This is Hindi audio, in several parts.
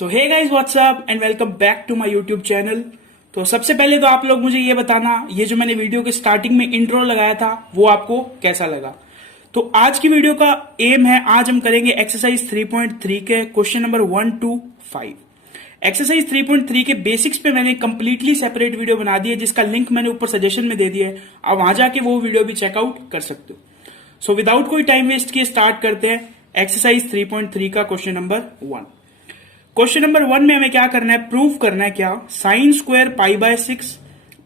So hey guys what's up and welcome back to my YouTube channel. तो सबसे पहले तो आप लोग मुझे ये बताना, ये जो मैंने वीडियो के स्टार्टिंग में इंट्रो लगाया था वो आपको कैसा लगा। तो आज की वीडियो का एम है, आज हम करेंगे एक्सरसाइज 3.3 के क्वेश्चन नंबर 1 to 5। एक्सरसाइज 3.3 के बेसिक्स पे मैंने कंप्लीटली सेपरेट वीडियो बना दी है, जिसका लिंक मैंने ऊपर सजेशन में दे दिया है। आप वहां जाके वो वीडियो भी चेकआउट कर सकते हो। सो विदाउट कोई टाइम वेस्ट किए स्टार्ट करते हैं एक्सरसाइज 3.3 का क्वेश्चन नंबर 1। क्वेश्चन नंबर 1 में हमें क्या करना है, प्रूव करना है क्या, sine square pi by 6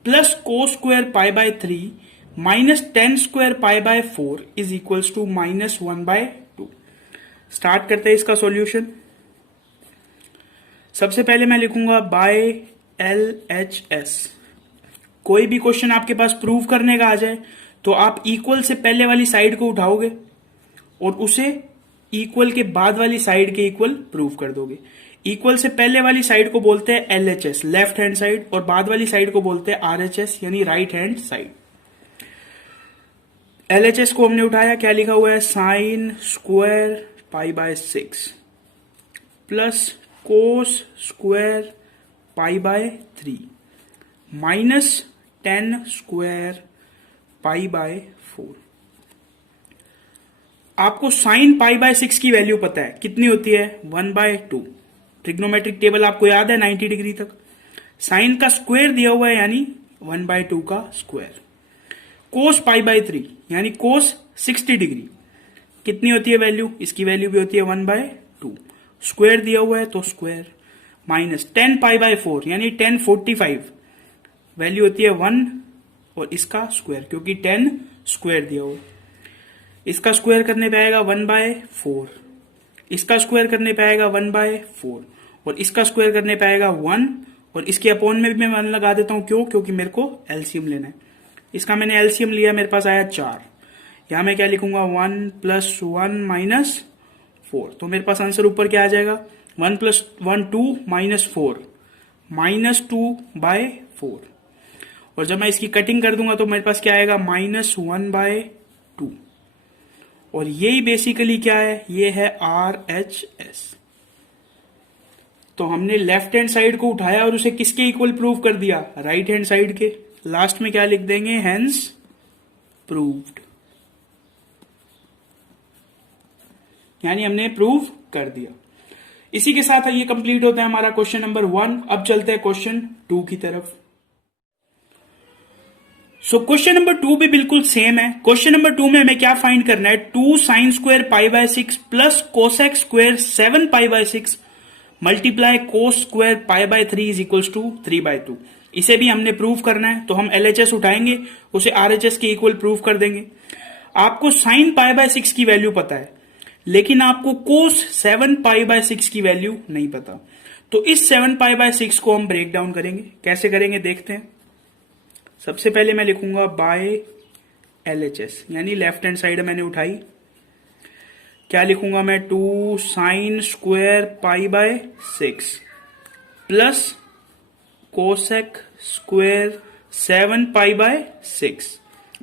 plus cos square pi by 3 minus ten square pi by 4 is equals to minus 1/2। Start करते हैं इसका सॉल्यूशन। सबसे पहले मैं लिखूंगा बाय LHS। कोई भी क्वेश्चन आपके पास प्रूव करने का आ जाए तो आप इक्वल से पहले वाली साइड को उठाओगे और उसे इक्वल के बाद वाली साइड के इक्वल प्रूव कर दोगे। इक्वल से पहले वाली साइड को बोलते हैं LHS लेफ्ट हैंड साइड, और बाद वाली साइड को बोलते हैं RHS यानी राइट हैंड साइड। LHS को हमने उठाया, क्या लिखा हुआ है, sign square pi by 6 plus cos square pi by 3 minus 10 square pi by 4। आपको साइन पाई बाय 6 की वैल्यू पता है कितनी होती है, 1/2। ट्रिग्नोमेट्रिक टेबल आपको याद है 90 डिग्री तक। साइन का स्क्वायर दिया हुआ है यानी 1/2 का स्क्वायर। कोस पाई बाय 3 यानी कोस 60 डिग्री कितनी होती है वैल्यू, इसकी वैल्यू भी होती है 1/2। स्क्वायर दिया हुआ है तो स्क्वायर, माइनस 10 पाई बाय 4 यानी 1045 वैल्यू होती है 1 और इसका स्क्वायर, क्योंकि 10 स्क्वायर दिया हुआ है। इसका स्क्वायर करने पे आएगा 1/4, इसका स्क्वायर करने पे आएगा 1/4 और इसका स्क्वायर करने पे आएगा 1, और इसके अपॉन में भी मैं 1 लगा देता हूं। क्यों? क्योंकि मेरे को एलसीएम लेना है। इसका मैंने एलसीएम लिया, मेरे पास आया 4। यहां मैं क्या लिखूंगा, 1 + 1 - 4। तो मेरे पास आंसर ऊपर क्या आ जाएगा, 1 + 1 2 - 4 -2/4। और जब मैं इसकी कटिंग कर दूंगा तो मेरे पास क्या आएगा, -1/2। और यही बेसिकली क्या है, ये है RHS। तो हमने लेफ्ट हैंड साइड को उठाया और उसे किसके इक्वल प्रूव कर दिया, राइट हैंड साइड के। लास्ट में क्या लिख देंगे, हेंस प्रूव्ड, यानी हमने प्रूव कर दिया। इसी के साथ ये कंप्लीट होता है हमारा क्वेश्चन नंबर 1। अब चलते हैं क्वेश्चन 2 की तरफ। सो क्वेश्चन नंबर 2 भी बिल्कुल सेम है। क्वेश्चन नंबर 2 में हमें क्या फाइंड करना है, 2 sine square pi by 6 plus cosec square 7 pi by 6 multiply cos square pi by 3 is equals to 3/2। इसे भी हमने प्रूव करना है, तो हम LHS उठाएंगे, उसे RHS के इक्वल प्रूव कर देंगे। आपको साइन पाई बाय 6 की वैल्यू पता है, लेकिन आपको कोस 7 पाई बाय 6 की वैल्यू नहीं पता। तो इस 7 पाई बाय 6 को हम ब्रेक डाउन करेंगे। कैसे करेंगे देखते हैं। सबसे पहले मैं लिखूंगा बाय LHS यानी लेफ्ट हैंड साइड मैंने उठाई। क्या लिखूंगा मैं, 2 sine square pi by 6 plus cosec square 7 pi by 6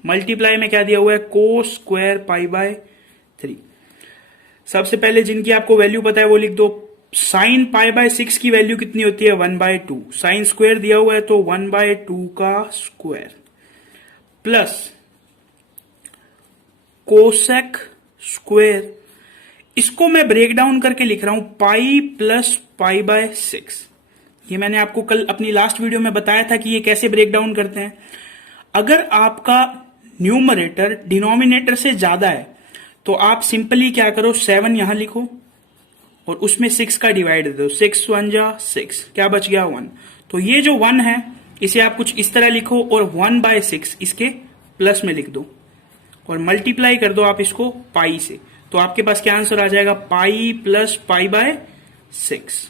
multiply में क्या दिया हुआ है, कोस स्क्वायर पाई बाय 3। सबसे पहले जिनकी आपको वैल्यू पता है वो लिख दो। साइन पाई बाय 6 की वैल्यू कितनी होती है, 1/2। साइन स्क्वायर दिया हुआ है तो 1/2 का स्क्वायर प्लस कोसेक स्क्वायर, इसको मैं ब्रेक डाउन करके लिख रहा हूं पाई प्लस पाई बाय 6। ये मैंने आपको कल अपनी लास्ट वीडियो में बताया था कि ये कैसे ब्रेक डाउन करते हैं। अगर आपका न्यूमरेटर डिनोमिनेटर से ज्यादा है तो आप सिंपली क्या करो, 7 यहां लिखो और उसमें 6 का डिवाइड दे दो। 6 1 जा 6, क्या बच गया, 1। तो ये जो 1 है इसे आप कुछ इस तरह लिखो और 1/6 इसके प्लस में लिख दो और मल्टीप्लाई कर दो आप इसको पाई से। तो आपके पास क्या आंसर आ जाएगा, पाई प्लस पाई बाय 6।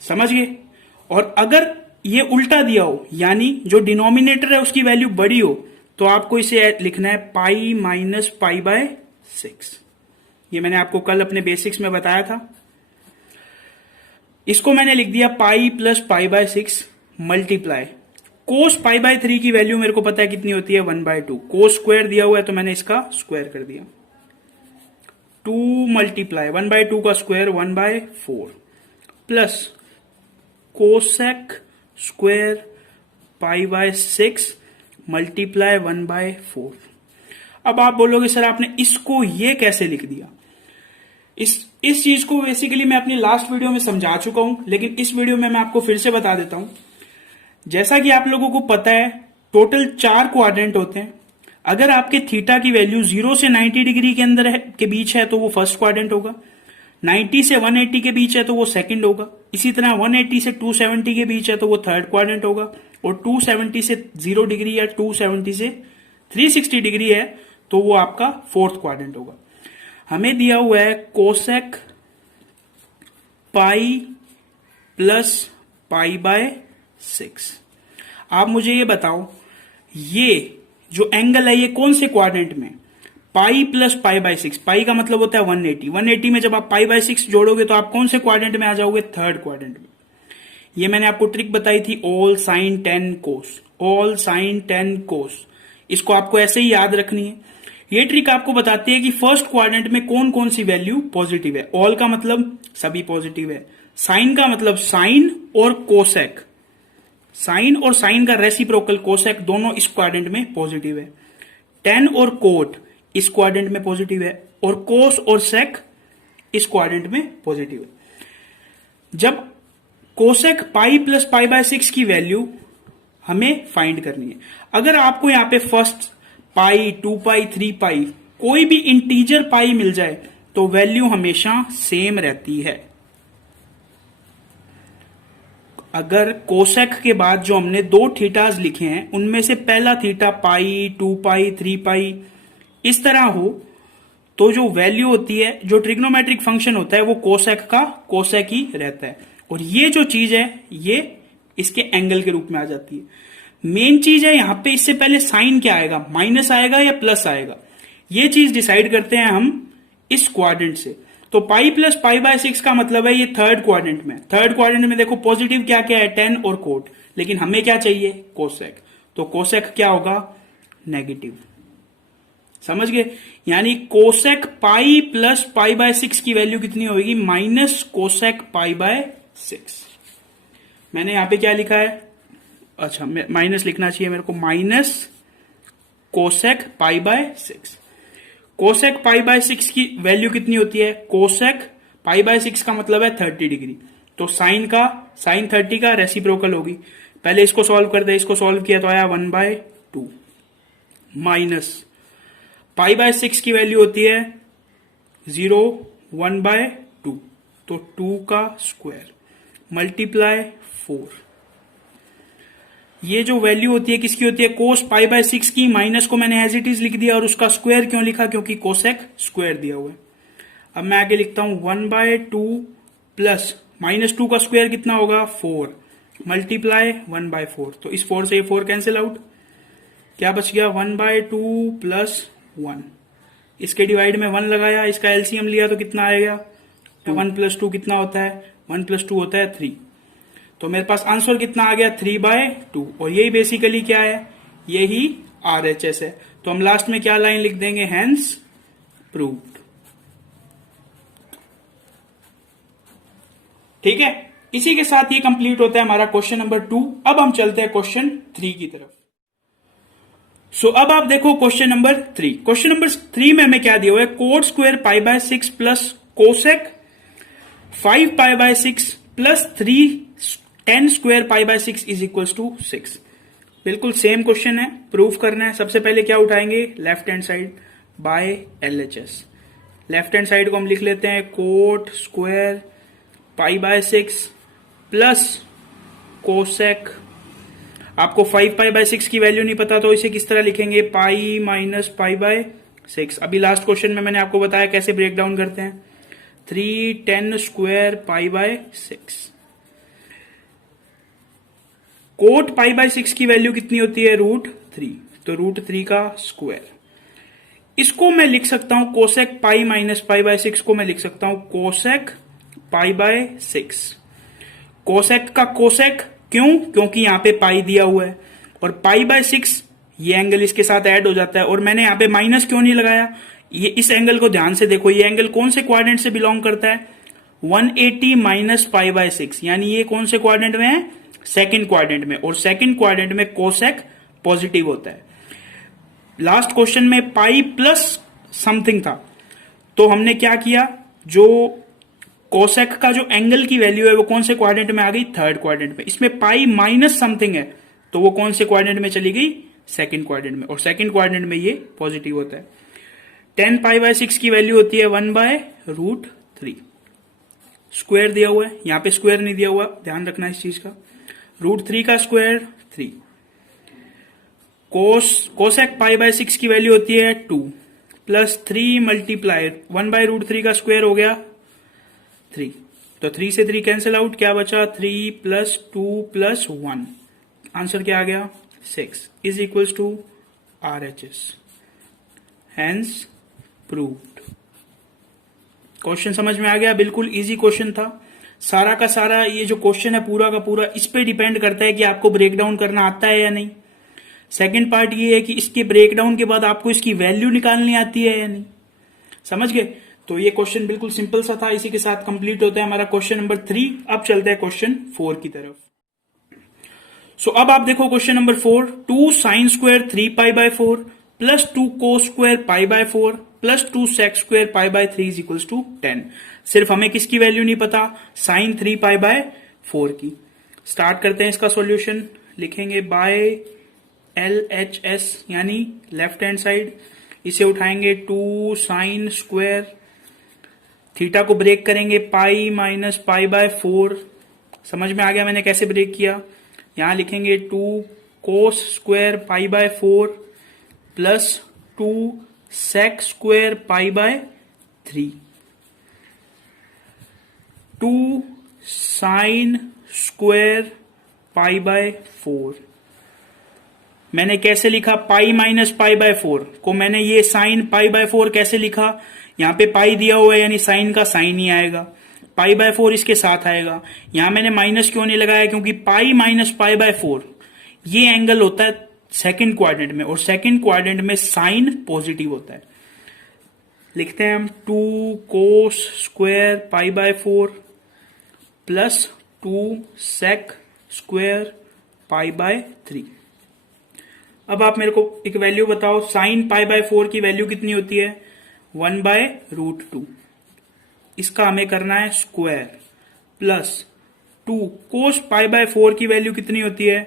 समझ गए। और अगर ये उल्टा दिया हो, यानी जो डिनोमिनेटर है उसकी वैल्यू बड़ी हो, तो आपको इसे लिखना है पाई माइनस पाई बाय 6। ये मैंने आपको कल अपने बेसिक्स में बताया था। इसको मैंने लिख दिया pi plus pi by 6 multiply cos pi by 3 की वैल्यू मेरे को पता है कितनी होती है, 1/2। कोस स्क्वायर दिया हुआ है तो मैंने इसका स्क्वायर कर दिया। 2 मल्टीप्लाई 1/2 का square 1/4 plus cosec square pi by 6 multiply 1/4। अब आप बोलोगे सर आपने इसको ये कैसे लिख दिया। इस चीज को बेसिकली मैं अपनी लास्ट वीडियो में समझा चुका हूं, लेकिन इस वीडियो में मैं आपको फिर से बता देता हूं। जैसा कि आप लोगों को पता है टोटल 4 क्वाड्रेंट होते हैं। अगर आपके थीटा की वैल्यू 0 से 90 डिग्री के अंदर है, के बीच है तो वो फर्स्ट क्वाड्रेंट होगा, 90 से 180 के बीच है तो वो सेकंड होगा, इसी तरह 180 से 270 के बीच है तो वो थर्ड क्वाड्रेंट होगा, और 270 से 0 डिग्री या 270 से 360 डिग्री है तो वो आपका फोर्थ क्वाड्रेंट होगा। हमें दिया हुआ है cosec pi plus pi by 6। आप मुझे ये बताओ ये जो एंगल है ये कौन से क्वाड्रेंट में, पाई प्लस पाई बाय 6। पाई का मतलब होता है 180। 180 में जब आप पाई बाय 6 जोड़ोगे तो आप कौन से क्वाड्रेंट में आ जाओगे, थर्ड क्वाड्रेंट में। ये मैंने आपको ट्रिक बताई थी, ऑल साइन 10 कोस, ऑल साइन 10 कोस। इसको आपको ऐसे ही याद रखनी है। ये ट्रिक आपको बताती है कि फर्स्ट क्वाड्रेंट में कौन कौन सी वैल्यू पॉजिटिव है। ऑल का मतलब सभी पॉजिटिव है, साइन का मतलब साइन और कोसेक, साइन और साइन का रेसिप्रोकल कोसेक दोनों इस क्वाड्रेंट में पॉजिटिव है। 10 और कोट इस क्वाड्रेंट में पॉजिटिव है, और कोस और सेक इस क्वाड्रेंट में पॉजिटिव है। जब cosec pi plus pi by 6 की वैल्यू हमें फाइंड करनी है। अगर आपको यहां पे फर्स्ट पाई, 2 पाई, 3 पाई कोई भी इंटीजर पाई मिल जाए तो वैल्यू हमेशा सेम रहती है। अगर कोसेक के बाद जो हमने 2 थीटाज लिखे हैं उनमें से पहला थीटा पाई, 2 पाई, 3 पाई इस तरह हो तो जो वैल्यू होती है, जो ट्रिग्नोमेट्रिक फंक्शन होता है वो कोसेक का कोसेक ही रहता है, और ये जो चीज है ये इसके एंगल के रूप में आ जाती है। मेन चीज है यहां पे इससे पहले साइन क्या आएगा, माइनस आएगा या प्लस आएगा, ये चीज डिसाइड करते हैं हम इस क्वाड्रेंट से। तो पाई प्लस पाई बाय 6 का मतलब है ये थर्ड क्वाड्रेंट में। थर्ड क्वाड्रेंट में देखो पॉजिटिव क्या क्या है, 10 और कोट, लेकिन हमें क्या चाहिए, कोसेक। तो कोसेक क्या होगा, नेगेटिव। समझ गए, यानी cosec pi plus pi by 6 की वैल्यू कितनी होगी, माइनस कोसेक पाई बाय 6। मैंने यहां पे क्या लिखा है, अच्छा माइनस लिखना चाहिए मेरे को, minus cosec pi by 6। Cosec pi by 6 की वैल्यू कितनी होती है, कोसेक पाई बाय 6 का मतलब है 30 डिग्री, तो साइन 30 का रेसिप्रोकल होगी। पहले इसको सॉल्व कर दे, इसको सॉल्व किया तो आया 1/2 माइनस पाई बाय 6 की वैल्यू होती है 0, 1/2 तो 2 का स्क्वायर मल्टीप्लाई 4। ये जो वैल्यू होती है किसकी होती है, कोस पाई बाय 6 की। माइनस को मैंने एज इट इज लिख दिया और उसका स्क्वायर क्यों लिखा, क्योंकि कोसेक स्क्वायर दिया हुआ है। अब मैं आगे लिखता हूं 1/2 प्लस -2 का स्क्वायर कितना होगा, 4 मल्टीप्लाई 1/4। तो इस 4 से ये 4 कैंसिल आउट, क्या बच गया 1/2 प्लस 1। इसके डिवाइड में 1 लगाया, इसका एलसीएम लिया तो कितना आएगा, तो 1 + 2 कितना होता है, 1 + 2 होता है 3। तो मेरे पास आंसर कितना आ गया, 3/2। और यही बेसिकली क्या है, यही RHS है। तो हम लास्ट में क्या लाइन लिख देंगे, हेंस प्रूव्ड। ठीक है, इसी के साथ ये कंप्लीट होता है हमारा क्वेश्चन नंबर 2। अब हम चलते हैं क्वेश्चन 3 की तरफ। सो अब आप देखो क्वेश्चन नंबर 3। क्वेश्चन नंबर 3 में हमें क्या दिया हुआ है, cot square pi by 6 plus cosec 5 pi by 6 plus 10 square pi by 6 is equal to 6। बिल्कुल सेम क्वेश्चन है, प्रूफ करना है। सबसे पहले क्या उठाएंगे, left hand side by LHS। Left hand side को हम लिख लेते हैं coat square pi by 6 plus cosec. आपको 5 पाई बाय 6 की वैल्यू नहीं पता तो इसे किस तरह लिखेंगे, पाई माइनस पाई बाय 6। अभी लास्ट क्वेश्चन में मैंने आपको बताया कैसे ब्रेक डाउन करते हैं, 310 square pi by 6। Coat pi by 6 की वैल्यू कितनी होती है, √3, तो √3 का स्क्वायर। इसको मैं लिख सकता हूं cosec pi minus pi by 6 को मैं लिख सकता हूं कोसेक पाई बाय 6। कोसेक का कोसेक क्यों, क्योंकि यहां पे पाई दिया हुआ है, और पाई बाय 6 ये एंगल इसके साथ ऐड हो जाता है। और मैंने यहां पे माइनस क्यों नहीं लगाया, ये इस एंगल को ध्यान से देखो, ये एंगल कौन से क्वाड्रेंट से बिलोंग करता है, 180 माइनस पाई बाय 6, यानी ये कौन से क्वाड्रेंट में है? सेकंड क्वाड्रेंट में, और सेकंड क्वाड्रेंट में कोसेक पॉजिटिव होता है। लास्ट क्वेश्चन में पाई प्लस समथिंग था, तो हमने क्या किया, जो कोसेक का जो एंगल की वैल्यू है वो कौन से क्वाड्रेंट में आ गई? थर्ड क्वाड्रेंट में। इसमें पाई माइनस समथिंग है, तो वो कौन से क्वाड्रेंट में चली गई? सेकंड क्वाड्रेंट में, और सेकंड क्वाड्रेंट में ये पॉजिटिव होता है। 10 पाई बाय 6 की वैल्यू होती है 1/√3। स्क्वायर दिया हुआ है, यहां पे स्क्वायर नहीं दिया हुआ, ध्यान रखना इस चीज का। √3 का स्क्वायर 3। कोसेक पाई बाय 6 की वैल्यू होती है 2 प्लस 3 मल्टीप्लाई 1/√3 का स्क्वायर हो गया 3, तो 3 से 3 कैंसिल आउट, क्या बचा? 3 प्लस 2 प्लस 1, आंसर क्या आ गया? 6 is equals to RHS, hence proved. Question समझ में आ गया? बिल्कुल इजी क्वेश्चन था। सारा का सारा ये जो क्वेश्चन है पूरा का पूरा इस पे डिपेंड करता है कि आपको ब्रेक डाउन करना आता है या नहीं। सेकंड पार्ट ये है कि इसके ब्रेक डाउन के बाद आपको इसकी वैल्यू निकालनी आती है या नहीं। समझ गए? तो ये क्वेश्चन बिल्कुल सिंपल सा था। इसी के साथ कंप्लीट होता है हमारा क्वेश्चन नंबर 3। अब चलते हैं क्वेश्चन 4 की तरफ। सो अब आप देखो question number 4, 2 sine square 3 pi by 4 plus 2 cos square pi by 4 plus 2 sec square pi by 3 is equals to 10। सिर्फ हमें किसकी वैल्यू नहीं पता? साइन 3 पाई बाय 4 की। स्टार्ट करते हैं इसका सॉल्यूशन। लिखेंगे बाय LHS यानी लेफ्ट हैंड साइड, इसे उठाएंगे 2 साइन स्क्वायर, थीटा को ब्रेक करेंगे पाई माइनस पाई बाय 4। समझ में आ गया मैंने कैसे ब्रेक किया? यहां लिखेंगे 2 cos square pi by 4 plus 2 sec square pi by 3, 2 sine square pi by 4। मैंने कैसे लिखा? पाई माइनस पाई बाय 4 को मैंने ये साइन पाई बाय 4 कैसे लिखा? यहां पे पाई दिया हुआ है यानी साइन का साइन ही आएगा, पाई बाय 4 इसके साथ आएगा। यहां मैंने माइनस क्यों नहीं लगाया? क्योंकि पाई माइनस पाई बाय 4 ये एंगल होता है सेकंड क्वाड्रेंट में, और सेकंड क्वाड्रेंट में साइन पॉजिटिव होता है। लिखते हैं हम 2 cos square pi by 4 plus 2 sec square pi by 3। अब आप मेरे को एक वैल्यू बताओ, साइन पाई बाय 4 की वैल्यू कितनी होती है? 1/√2। इसका हमें करना है square, plus 2 cos pi by 4 की वैल्यू कितनी होती है?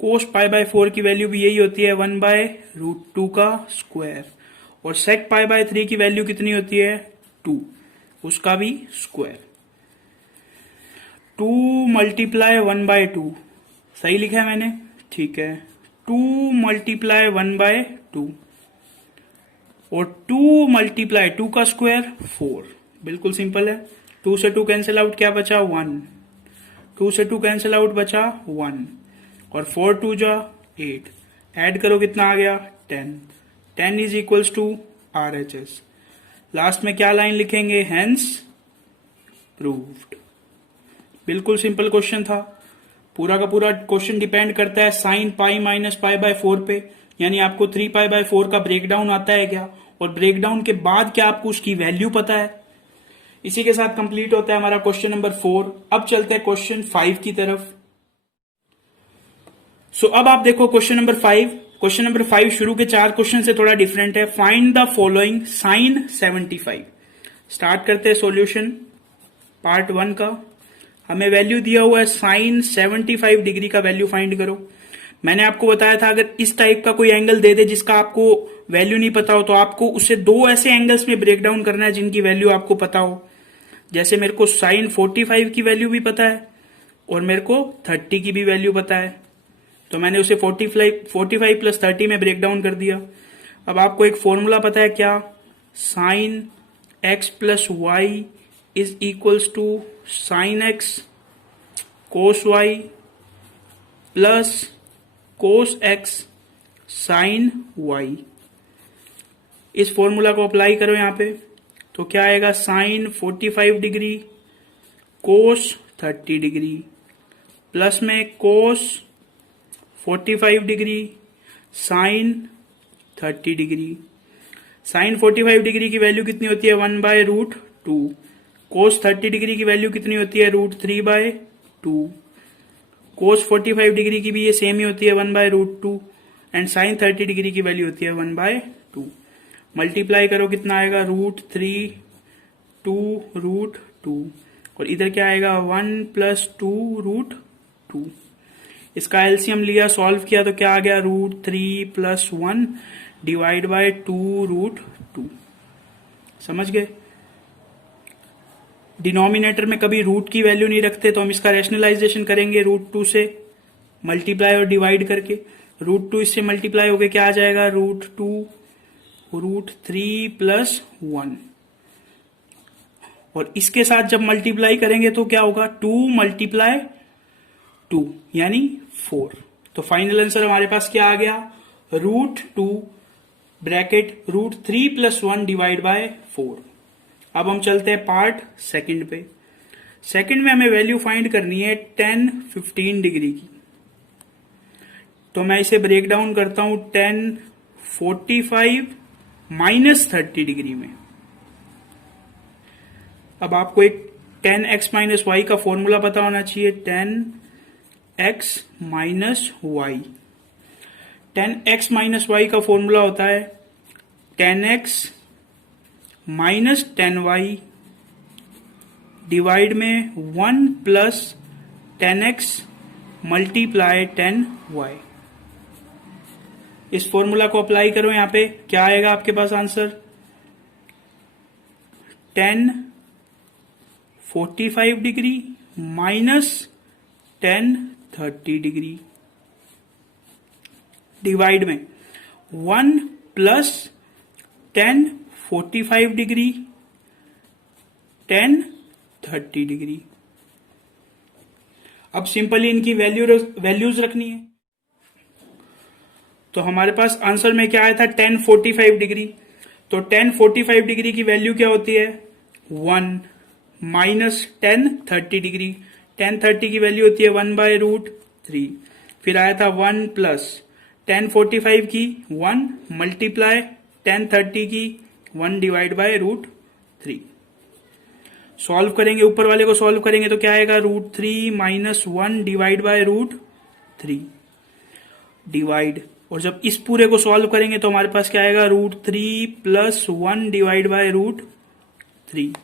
कोस पाई बाय 4 की वैल्यू भी यही होती है 1/√2 का स्क्वायर, और सेक पाई बाय 3 की वैल्यू कितनी होती है? 2, उसका भी स्क्वायर। 2 मल्टीप्लाई 1/2, सही लिखा है मैंने? ठीक है। 2 मल्टीप्लाई 1/2 और 2 मल्टीप्लाई 2 का स्क्वायर 4। बिल्कुल सिंपल है। 2 से 2 कैंसिल आउट, क्या बचा? 1। 2 से 2 कैंसिल आउट, बचा 1, और 4 2 जा 8। ऐड करो कितना आ गया? 10। 10 is equals to RHS। Last में क्या लाइन लिखेंगे? Hence proved. बिल्कुल सिंपल क्वेश्चन था। पूरा का पूरा क्वेश्चन डिपेंड करता है sine pi minus pi by 4 पे, यानी आपको 3 पाई बाय 4 का ब्रेकडाउन आता है क्या, और ब्रेकडाउन के बाद क्या आपको उसकी वैल्यू पता है। इसी के साथ कंप्लीट होता है हमारा क्वेश्चन नंबर 4। अब चलते हैं क्वेश्चन 5 की तरफ। अब आप देखो क्वेश्चन नंबर 5। क्वेश्चन नंबर 5 शुरू के 4 क्वेश्चन से थोड़ा डिफरेंट है। Find the following sine 75। Start करते हैं सॉल्यूशन पार्ट 1 का। हमें वैल्यू दिया हुआ है साइन 75 डिग्री का वैल्यू फाइंड करो। मैंने आपको बताया था अगर इस टाइप का कोई एंगल दे दे जिसका आपको वैल्यू नहीं पता हो, तो आपको उससे 2 ऐसे एंगल्स में ब्रेक डाउन करना है जिनकी वैल्यू आपको पता हो। जैसे मेरे को साइन 45 की वैल्यू भी पता है और मेरे को 30 की भी वैल्यू पता है, तो मैंने उसे 45 प्लस 30 में ब्रेक डाउन कर दिया। अब आपको एक फॉर्मूला पता है क्या? Sine x plus y is equals to sine x cos y plus cos x sine y. इस फॉर्मूला को अप्लाई करो यहां पे, तो क्या आएगा? Sine 45 degree cos 30 degree plus में cos 45 degree sine 30 degree. Sine 45 degree की वैल्यू कितनी होती है? 1/√2। कोस 30 डिग्री की वैल्यू कितनी होती है, √3/2। कोस 45 डिग्री की भी ये सेम ही होती है, 1/√2। एंड साइन 30 डिग्री की वैल्यू होती है 1/2। मल्टीप्लाई करो कितना आएगा, √3 2√2। और इधर क्या आएगा, 1 + 2√2। इसका एलसीएम लिया, सॉल्व किया तो क्या आ गया, √3 + 1 डिवाइड बाय 2√2। समझ गए। डिनोमिनेटर में कभी रूट की वैल्यू नहीं रखते, तो हम इसका रैशनलाइजेशन करेंगे √2 से मल्टीप्लाई और डिवाइड करके। √2 इससे मल्टीप्लाई होके क्या आ जाएगा, √2 √3 + 1। और इसके साथ जब मल्टीप्लाई करेंगे तो क्या होगा, 2 × 2 यानी 4। तो फाइनल आंसर हमारे पास क्या आ गया, √2 ब्रैकेट √3 + 1 डिवाइड बाय 4। अब हम चलते हैं पार्ट सेकंड पे। सेकंड में हमें वैल्यू फाइंड करनी है 10 15 डिग्री की। तो मैं इसे ब्रेक डाउन करता हूं 10 45 -30 डिग्री में। अब आपको एक 10x - y का फॉर्मूला पता होना चाहिए, 10x - y। 10x - y का फॉर्मूला होता है 10x - 10y डिवाइड में 1 + 10x मल्टीप्लाई 10y। इस फॉर्मूला को अप्लाई करो, यहां पे क्या आएगा आपके पास आंसर, 10 45 डिग्री - 10 30 डिग्री डिवाइड में 1 + 10 45 डिग्री 10 30 डिग्री। अब सिंपली इनकी वैल्यूज रखनी है। तो हमारे पास आंसर में क्या आया था, 10 45 डिग्री। तो 10 45 डिग्री की वैल्यू क्या होती है, 1 - 10 30 डिग्री। 10 30 की वैल्यू होती है 1/√3। फिर आया था 1 + 10 45 की 1 मल्टीप्लाई 10 30 की 1 डिवाइड बाय √3। सॉल्व करेंगे, ऊपर वाले को सॉल्व करेंगे तो क्या आएगा, √3 - 1 डिवाइड बाय √3 डिवाइड। और जब इस पूरे को सॉल्व करेंगे तो हमारे पास क्या आएगा, √3 + 1 डिवाइड बाय √3।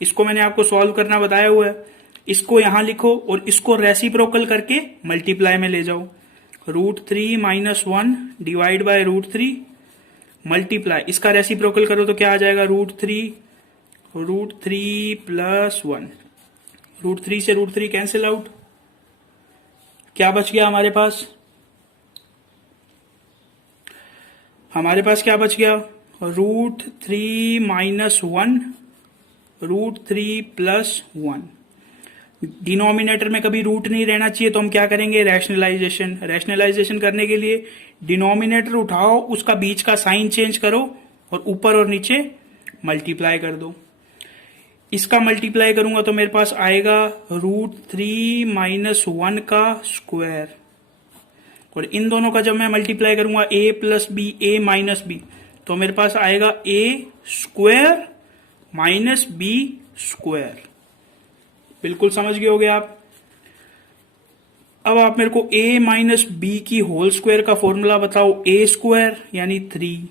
इसको मैंने आपको सॉल्व करना बताया हुआ है। इसको यहां लिखो और इसको रेसिप्रोकल करके मल्टीप्लाई में ले जाओ। √3 - 1 डिवाइड बाय √3 मल्टीप्लाई, इसका रेसिप्रोकल करो तो क्या आ जाएगा, √3 + 1। √3 से √3 कैंसिल आउट, क्या बच गया हमारे पास, क्या बच गया, √3 - 1 √3 + 1। डिनोमिनेटर में कभी रूट नहीं रहना चाहिए, तो हम क्या करेंगे, रैशनलाइजेशन करने के लिए डिनोमिनेटर उठाओ, उसका बीच का साइन चेंज करो और ऊपर और नीचे मल्टीप्लाई कर दो। इसका मल्टीप्लाई करूंगा तो मेरे पास आएगा √3 - 1 का स्क्वायर। और इन दोनों का जब मैं मल्टीप्लाई करूंगा a + b a - b, तो मेरे पास आएगा a² - b²। बिल्कुल समझ गए होगे आप। अब आप मेरे को a - b की होल स्क्वायर का फॉर्मूला बताओ, a² यानी 3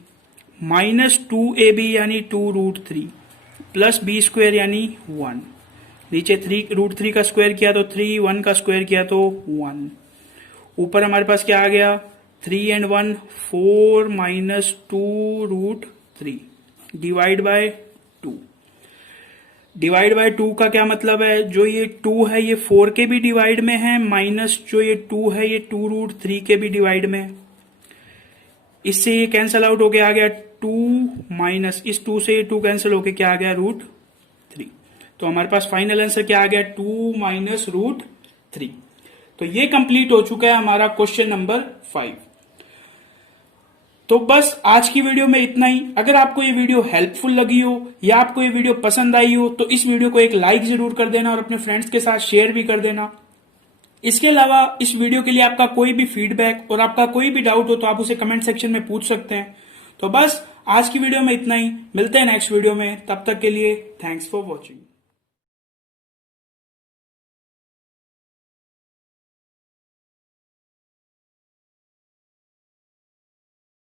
-2ab यानी 2√3 प्लस b² यानी 1। नीचे 3√3 का स्क्वायर किया तो 3, 1 का स्क्वायर किया तो 1। ऊपर हमारे पास क्या आ गया, 3 and 1 4 - 2√3 divide by 2। Divide by 2 का क्या मतलब है, जो ये 2 है ये 4 के भी डिवाइड में है, माइनस जो ये 2 है ये 2√3 के भी डिवाइड में है। इससे ये कैंसल आउट होके आ गया 2 माइनस इस 2 से ये 2 कैंसिल होके क्या आ गया, √3। तो हमारे पास फाइनल आंसर क्या आ गया, 2 - √3। तो ये कंप्लीट हो चुका है हमारा क्वेश्चन नंबर 5। तो बस आज की वीडियो में इतना ही। अगर आपको ये वीडियो हेल्पफुल लगी हो या आपको ये वीडियो पसंद आई हो तो इस वीडियो को एक लाइक जरूर कर देना और अपने फ्रेंड्स के साथ शेयर भी कर देना। इसके अलावा इस वीडियो के लिए आपका कोई भी फीडबैक और आपका कोई भी डाउट हो तो आप उसे कमेंट सेक्शन में पूछ सकते हैं। तो बस आज की वीडियो में इतना ही, मिलते हैं नेक्स्ट वीडियो में, तब तक के लिए थैंक्स फॉर वॉचिंग।